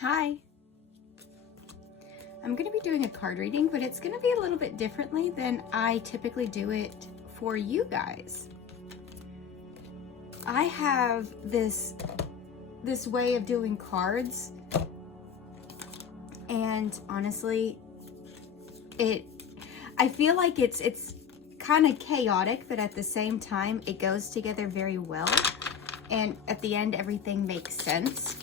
Hi. I'm going to be doing a card reading, but it's going to be a little bit differently than I typically do it for you guys. I have this way of doing cards, and honestly, I feel like it's kind of chaotic, but at the same time, it goes together very well. And at the end, everything makes sense.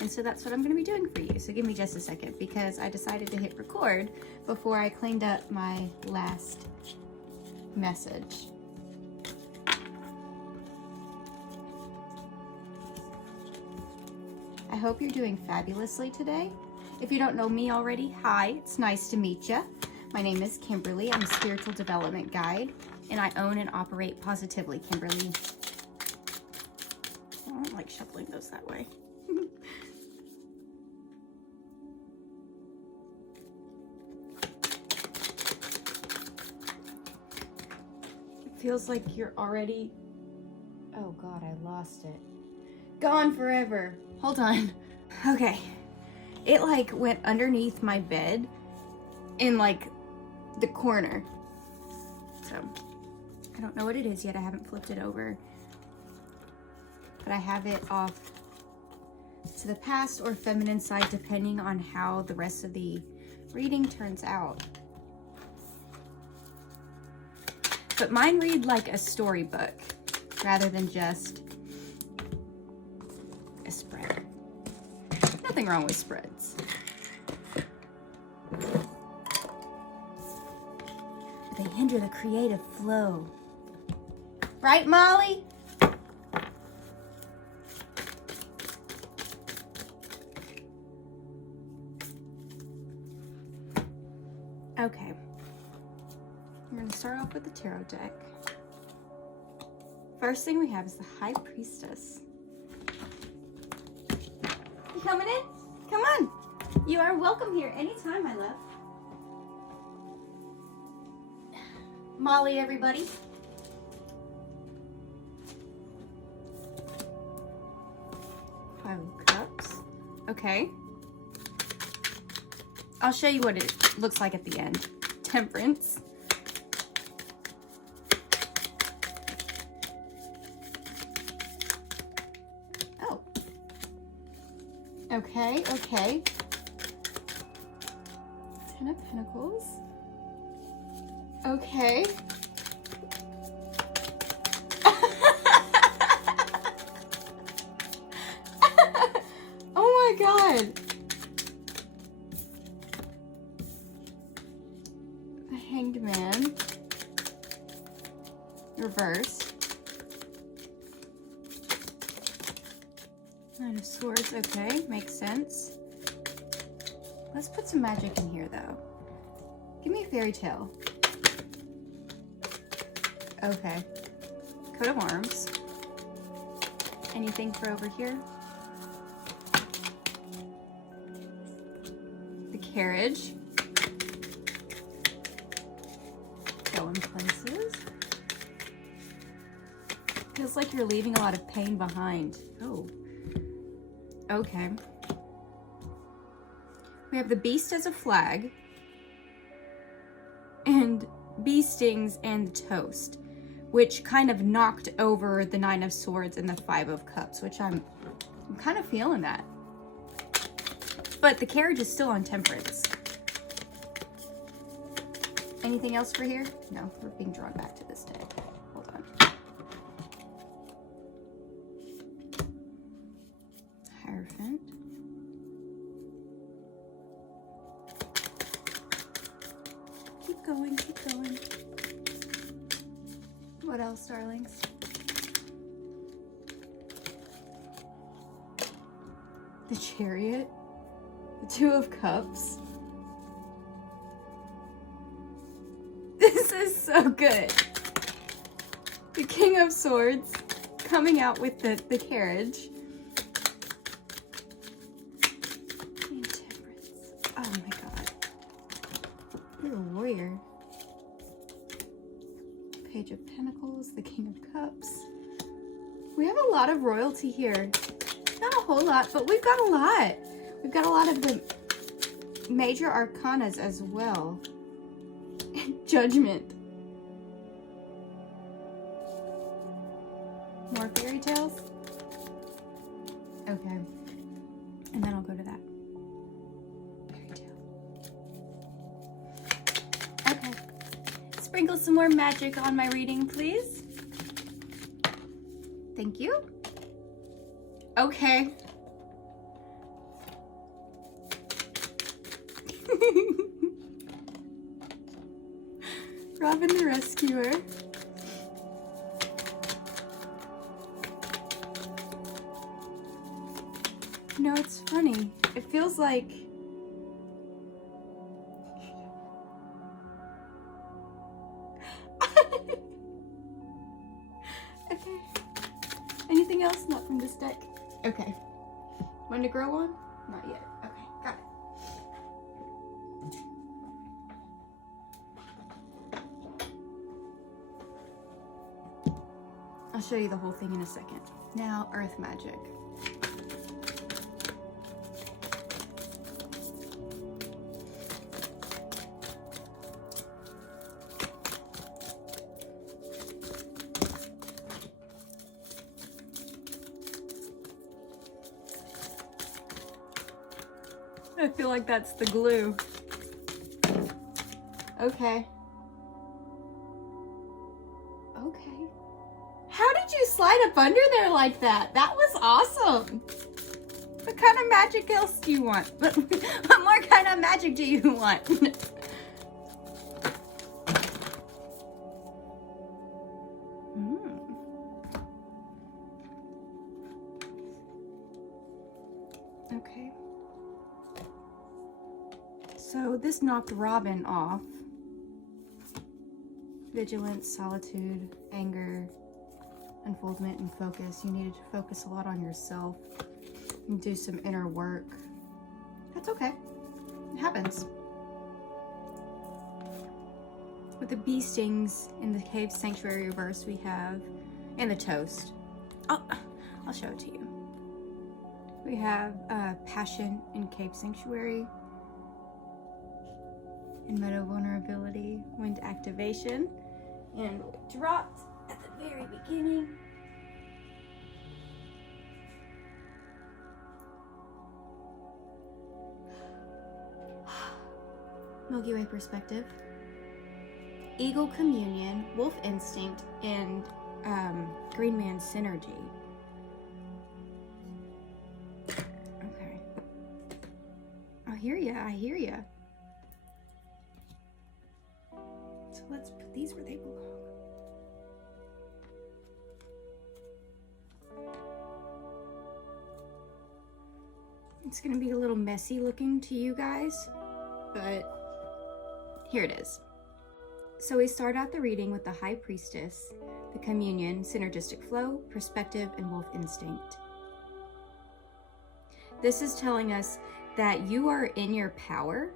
And so that's what I'm going to be doing for you. So give me just a second, because I decided to hit record before I cleaned up my last message. I hope you're doing fabulously today. If you don't know me already, hi, it's nice to meet you. My name is Kimberly. I'm a spiritual development guide, and I own and operate Positively Kimberly. I don't like shuffling those that way. Feels like you're already, oh God, I lost it. Gone forever. Hold on. Okay. It like went underneath my bed in like the corner. So I don't know what it is yet. I haven't flipped it over, but I have it off to the past or feminine side, depending on how the rest of the reading turns out. But mine read like a storybook rather than just a spread. Nothing wrong with spreads. They hinder the creative flow. Right, Molly? Okay. We're going to start off with the tarot deck. First thing we have is the High Priestess. You coming in? Come on. You are welcome here anytime, my love. Molly, everybody. Five of Cups. Okay. I'll show you what it looks like at the end. Temperance. Okay, okay. Ten of Pentacles. Okay. Oh my God. The Hanged Man. Reversed. Nine of Swords, okay, makes sense. Let's put some magic in here, though. Give me a fairy tale. Okay. Coat of Arms. Anything for over here? The Carriage. Going places. Feels like you're leaving a lot of pain behind. Oh. Okay. We have the Beast as a flag, and Bee Stings and the Toast, which kind of knocked over the Nine of Swords and the Five of Cups, which I'm kind of feeling that. But the Carriage is still on Temperance. Anything else for here? No, we're being drawn back to this deck. Hold on. Hierophant. Keep going, keep going. What else, darlings? The Chariot. The Two of Cups. This is so good. The King of Swords coming out with the Carriage. And Temperance. Oh my God. You're a warrior. Page of Pentacles, the King of Cups. We have a lot of royalty here. Not a whole lot, but we've got a lot. We've got a lot of the major arcanas as well. Judgment. More fairy tales? Okay. And then I'll go to that. Fairy tale. Okay. Sprinkle some more magic on my reading, please. Thank you. Okay. Robin the Rescuer. No, it's funny. It feels like... Okay. Anything else? Not from this deck? Okay. When to grow on? Not yet. Okay, got it. I'll show you the whole thing in a second. Now, earth magic. I feel like that's the glue. Okay. Okay. How did you slide up under there like that? That was awesome. What kind of magic else do you want? What more kind of magic do you want? Okay. So this knocked Robin off. Vigilance, solitude, anger, unfoldment, and focus. You needed to focus a lot on yourself and do some inner work. That's okay. It happens. With the bee stings in the cave sanctuary reverse we have, and the toast. Oh, I'll show it to you. We have passion in cave sanctuary, and meadow vulnerability, wind activation, and dropped at the very beginning. Milky Way perspective, eagle communion, wolf instinct, and green man synergy. Okay. I hear ya. I hear ya. So let's put these where they belong. It's gonna be a little messy looking to you guys, but here it is. So we start out the reading with the High Priestess, the Communion, Synergistic Flow, Perspective, and Wolf Instinct. This is telling us that you are in your power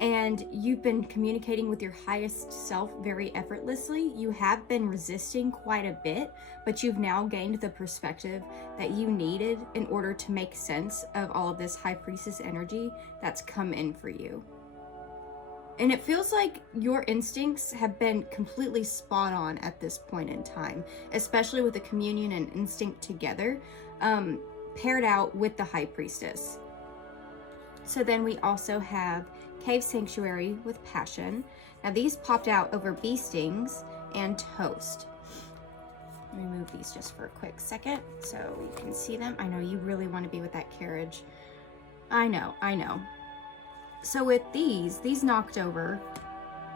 and you've been communicating with your highest self very effortlessly. You have been resisting quite a bit, but you've now gained the perspective that you needed in order to make sense of all of this High Priestess energy that's come in for you. And it feels like your instincts have been completely spot on at this point in time, especially with the Communion and Instinct together, paired out with the High Priestess. So then we also have Cave Sanctuary with Passion. Now these popped out over bee stings and toast. Let me move these just for a quick second so you can see them. I know you really want to be with that carriage. I know. So with these knocked over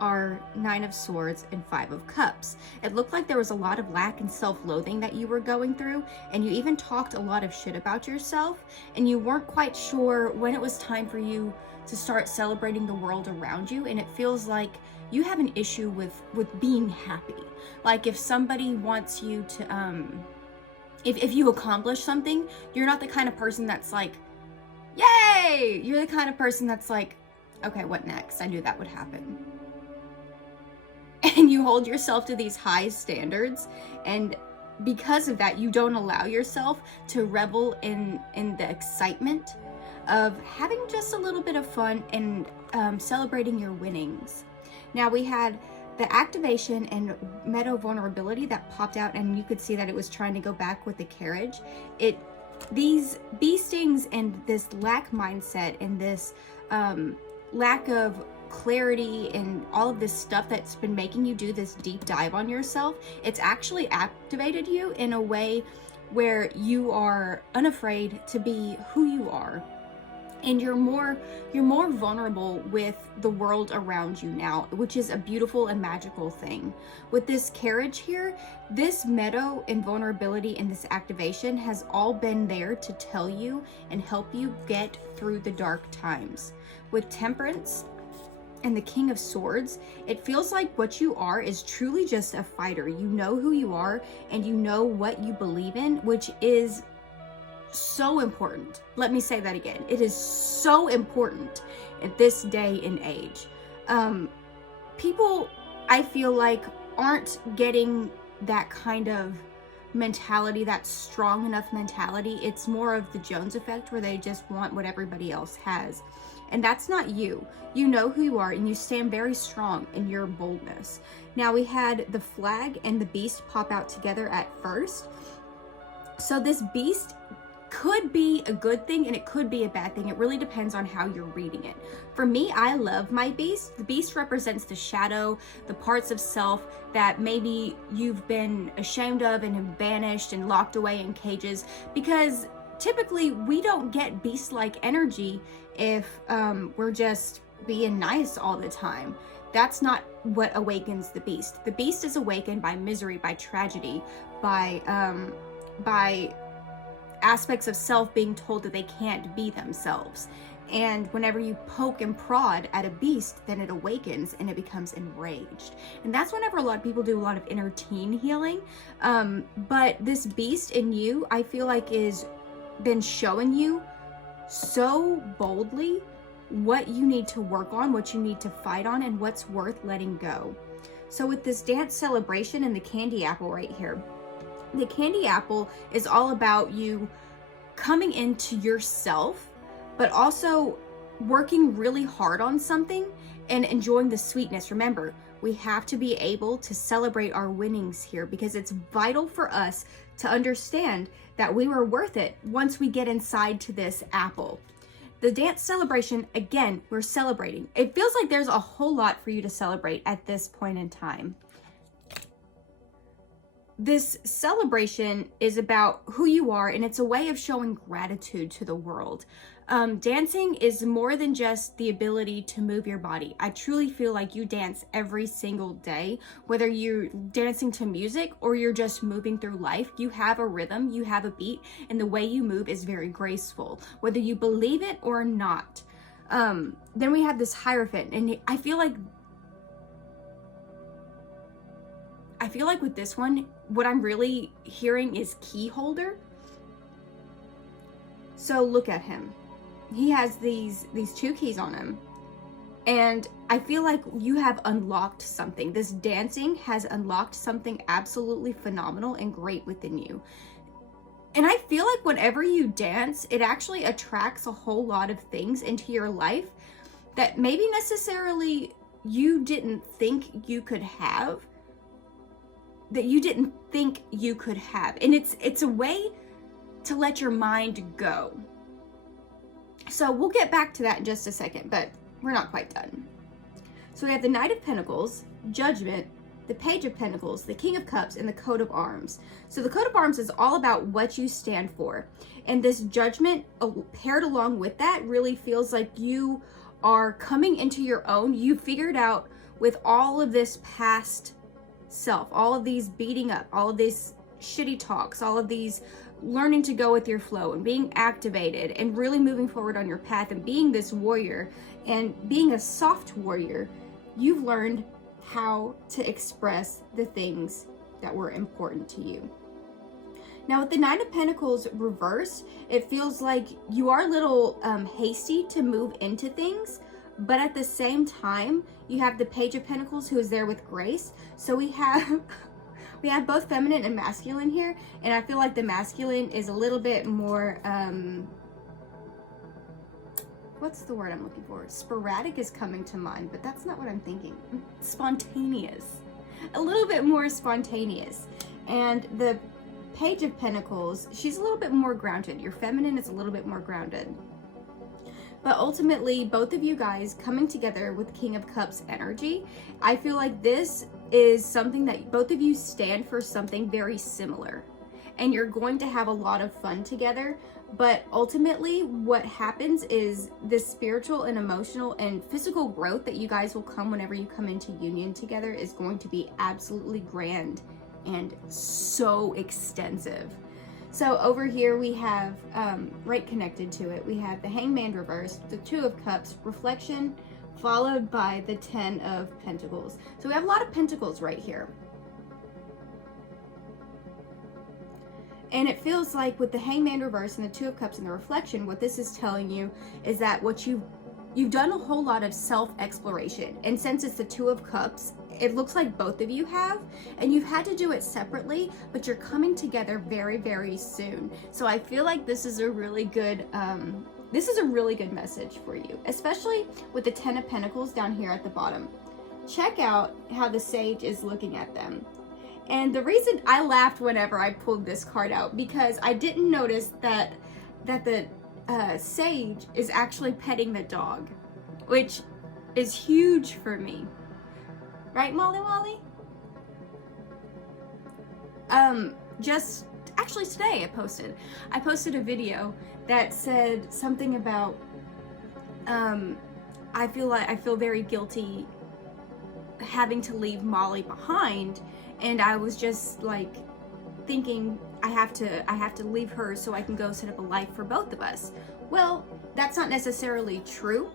are 9 of Swords and 5 of Cups. It looked like there was a lot of lack and self-loathing that you were going through, and you even talked a lot of shit about yourself, and you weren't quite sure when it was time for you to start celebrating the world around you. And it feels like you have an issue with being happy. Like if somebody wants you to, if you accomplish something, you're not the kind of person that's like, yay! You're the kind of person that's like, okay, what next? I knew that would happen. And you hold yourself to these high standards, and because of that, you don't allow yourself to revel in the excitement of having just a little bit of fun and celebrating your winnings. Now we had the activation and meadow vulnerability that popped out, and you could see that it was trying to go back with the carriage. These bee stings and this lack mindset and this lack of clarity and all of this stuff that's been making you do this deep dive on yourself, it's actually activated you in a way where you are unafraid to be who you are. And you're more vulnerable with the world around you now, which is a beautiful and magical thing. With this carriage here, this meadow and vulnerability and this activation has all been there to tell you and help you get through the dark times. With Temperance and the King of Swords, it feels like what you are is truly just a fighter. You know who you are and you know what you believe in, which is so important. Let me say that again. It is so important at this day and age. People, I feel like, aren't getting that kind of mentality, that strong enough mentality. It's more of the Jones effect, where they just want what everybody else has. And that's not you. You know who you are, and you stand very strong in your boldness. Now we had the flag and the beast pop out together at first. So this beast could be a good thing and it could be a bad thing. It really depends on how you're reading it. For me, I love my beast. The beast represents the shadow, the parts of self that maybe you've been ashamed of and have banished and locked away in cages, because typically we don't get beast-like energy if we're just being nice all the time. That's not what awakens the beast. The beast is awakened by misery, by tragedy, by aspects of self being told that they can't be themselves. And whenever you poke and prod at a beast, then it awakens and it becomes enraged. And that's whenever a lot of people do a lot of inner teen healing. But this beast in you, I feel like, is been showing you so boldly what you need to work on, what you need to fight on, and what's worth letting go. So with this dance celebration and the candy apple right here, the candy apple is all about you coming into yourself, but also working really hard on something and enjoying the sweetness. Remember, we have to be able to celebrate our winnings here, because it's vital for us to understand that we were worth it once we get inside to this apple. The dance celebration, again, we're celebrating. It feels like there's a whole lot for you to celebrate at this point in time. This celebration is about who you are, and it's a way of showing gratitude to the world. Dancing is more than just the ability to move your body. I truly feel like you dance every single day, whether you're dancing to music or you're just moving through life. You have a rhythm, you have a beat, and the way you move is very graceful, whether you believe it or not. Then we have this Hierophant, and I feel like with this one, what I'm really hearing is key holder. So look at him. He has these two keys on him. And I feel like you have unlocked something. This dancing has unlocked something absolutely phenomenal and great within you. And I feel like whenever you dance, it actually attracts a whole lot of things into your life that maybe necessarily you didn't think you could have. And it's a way to let your mind go. So we'll get back to that in just a second, but we're not quite done. So we have the Knight of Pentacles, Judgment, the Page of Pentacles, the King of Cups, and the Coat of Arms. So the Coat of Arms is all about what you stand for. And this Judgment paired along with that really feels like you are coming into your own. You figured out with all of this past self, all of these beating up, all of these shitty talks, all of these learning to go with your flow and being activated and really moving forward on your path and being this warrior and being a soft warrior, you've learned how to express the things that were important to you. Now with the Nine of Pentacles reversed, it feels like you are a little hasty to move into things, but at the same time, you have the Page of Pentacles who is there with grace. So we have both feminine and masculine here, and I feel like the masculine is a little bit more what's the word I'm looking for? Sporadic is coming to mind, but that's not what I'm thinking. Spontaneous. A little bit more spontaneous. And the Page of Pentacles, she's a little bit more grounded. Your feminine is a little bit more grounded. But ultimately, both of you guys coming together with King of Cups energy, I feel like this is something that both of you stand for, something very similar. And you're going to have a lot of fun together. But ultimately, what happens is this spiritual and emotional and physical growth that you guys will come whenever you come into union together is going to be absolutely grand and so extensive. So over here we have, right connected to it, we have the Hangman reversed, the Two of Cups, reflection, followed by the Ten of Pentacles. So we have a lot of pentacles right here. And it feels like with the Hangman reverse and the Two of Cups and the reflection, what this is telling you is that what you've done a whole lot of self-exploration. And since it's the Two of Cups, it looks like both of you have, and you've had to do it separately, but you're coming together very, very soon. So I feel like this is a really good, message for you, especially with the Ten of Pentacles down here at the bottom. Check out how the Sage is looking at them. And the reason I laughed whenever I pulled this card out, because I didn't notice that the Sage is actually petting the dog, which is huge for me. Right, Molly? Just actually today I posted a video that said something about I feel very guilty having to leave Molly behind, and I was just like thinking I have to leave her so I can go set up a life for both of us. Well, that's not necessarily true.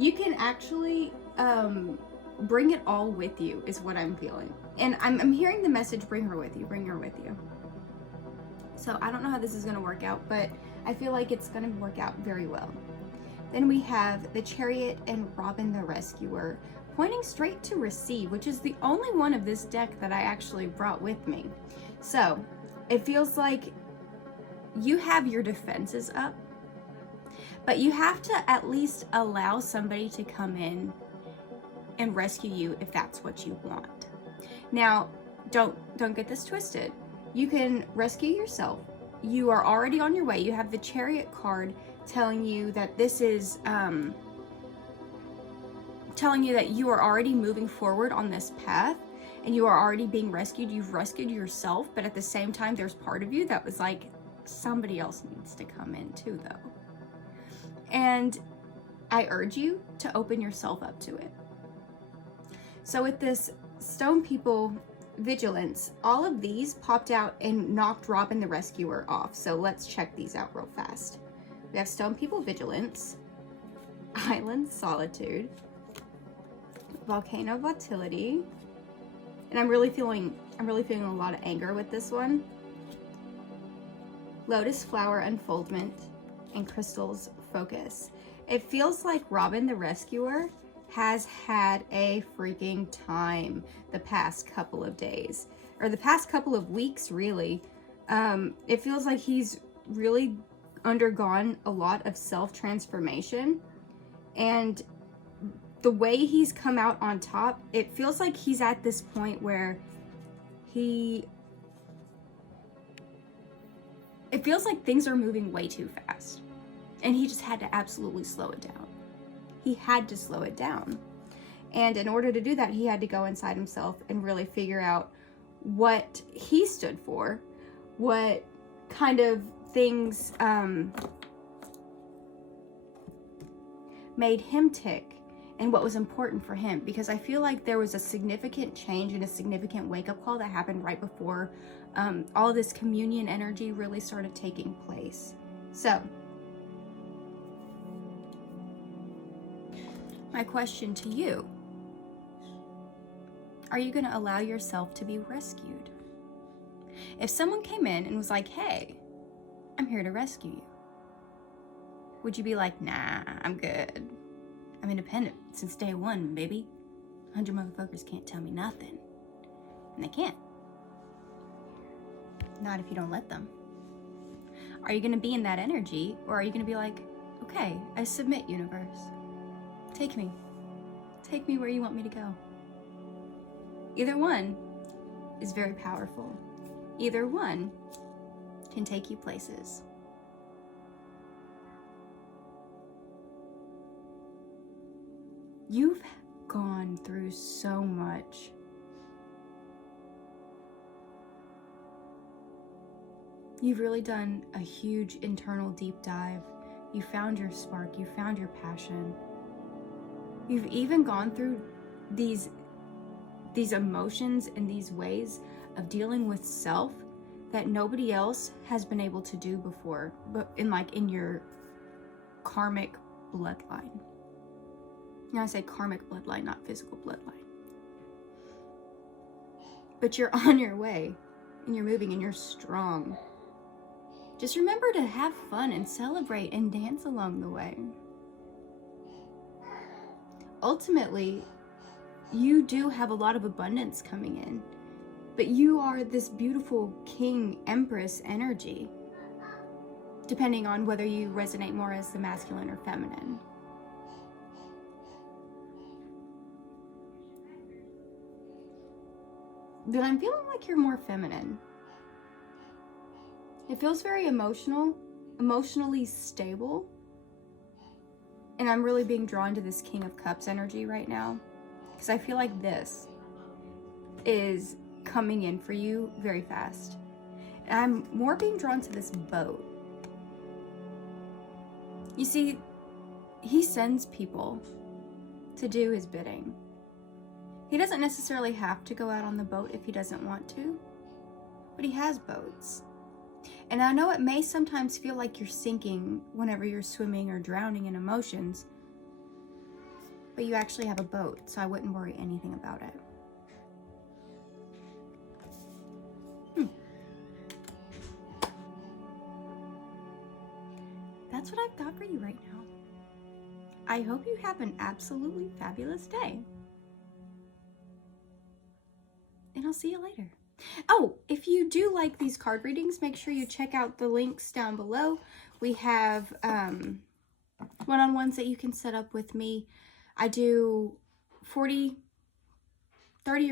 You can actually bring it all with you, is what I'm feeling. And I'm hearing the message, bring her with you, bring her with you. So I don't know how this is gonna work out, but I feel like it's gonna work out very well. Then we have the Chariot and Robin the Rescuer, pointing straight to receive, which is the only one of this deck that I actually brought with me. So it feels like you have your defenses up, but you have to at least allow somebody to come in and rescue you if that's what you want. Now, don't get this twisted. You can rescue yourself. You are already on your way. You have the Chariot card telling you that this is telling you that you are already moving forward on this path and you are already being rescued. You've rescued yourself, but at the same time, there's part of you that was like, somebody else needs to come in too, though. And I urge you to open yourself up to it. So with this Stone People Vigilance, all of these popped out and knocked Robin the Rescuer off. So let's check these out real fast. We have Stone People Vigilance, Island Solitude, Volcano Volatility, and I'm really feeling a lot of anger with this one. Lotus Flower Unfoldment, and Crystal's Focus. It feels like Robin the Rescuer has had a freaking time the past couple of days, or the past couple of weeks, really. It feels like he's really undergone a lot of self-transformation, and the way he's come out on top, it feels like he's at this point where it feels like things are moving way too fast, and he just had to absolutely slow it down. He had to slow it down. And in order to do that, he had to go inside himself and really figure out what he stood for, what kind of things made him tick, and what was important for him. Because I feel like there was a significant change and a significant wake-up call that happened right before all this communion energy really started taking place. So, my question to you, are you going to allow yourself to be rescued? If someone came in and was like, hey, I'm here to rescue you, would you be like, nah, I'm good. I'm independent since day one, baby. 100 motherfuckers can't tell me nothing. And they can't. Not if you don't let them. Are you going to be in that energy, or are you going to be like, okay, I submit, universe. Take me. Take me where you want me to go. Either one is very powerful. Either one can take you places. You've gone through so much. You've really done a huge internal deep dive. You found your spark, you found your passion. You've even gone through these emotions and these ways of dealing with self that nobody else has been able to do before, but in your karmic bloodline. Now I say karmic bloodline, not physical bloodline. But you're on your way, and you're moving, and you're strong. Just remember to have fun and celebrate and dance along the way. Ultimately, you do have a lot of abundance coming in, but you are this beautiful king, empress energy, depending on whether you resonate more as the masculine or feminine. But I'm feeling like you're more feminine. It feels very emotionally stable. And I'm really being drawn to this King of Cups energy right now, because I feel like this is coming in for you very fast. And I'm more being drawn to this boat. You see, he sends people to do his bidding. He doesn't necessarily have to go out on the boat if he doesn't want to, but he has boats. And I know it may sometimes feel like you're sinking whenever you're swimming or drowning in emotions, but you actually have a boat, so I wouldn't worry anything about it. That's what I've got for you right now. I hope you have an absolutely fabulous day. And I'll see you later. Oh, if you do like these card readings, make sure you check out the links down below. We have one-on-ones that you can set up with me. I do 30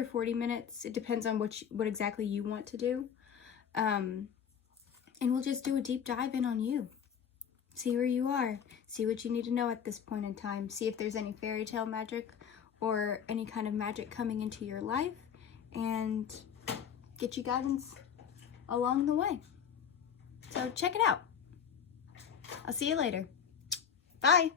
or 40 minutes. It depends on what exactly you want to do. And we'll just do a deep dive in on you. See where you are. See what you need to know at this point in time. See if there's any fairy tale magic or any kind of magic coming into your life. And get you guidance along the way. So check it out. I'll see you later. Bye.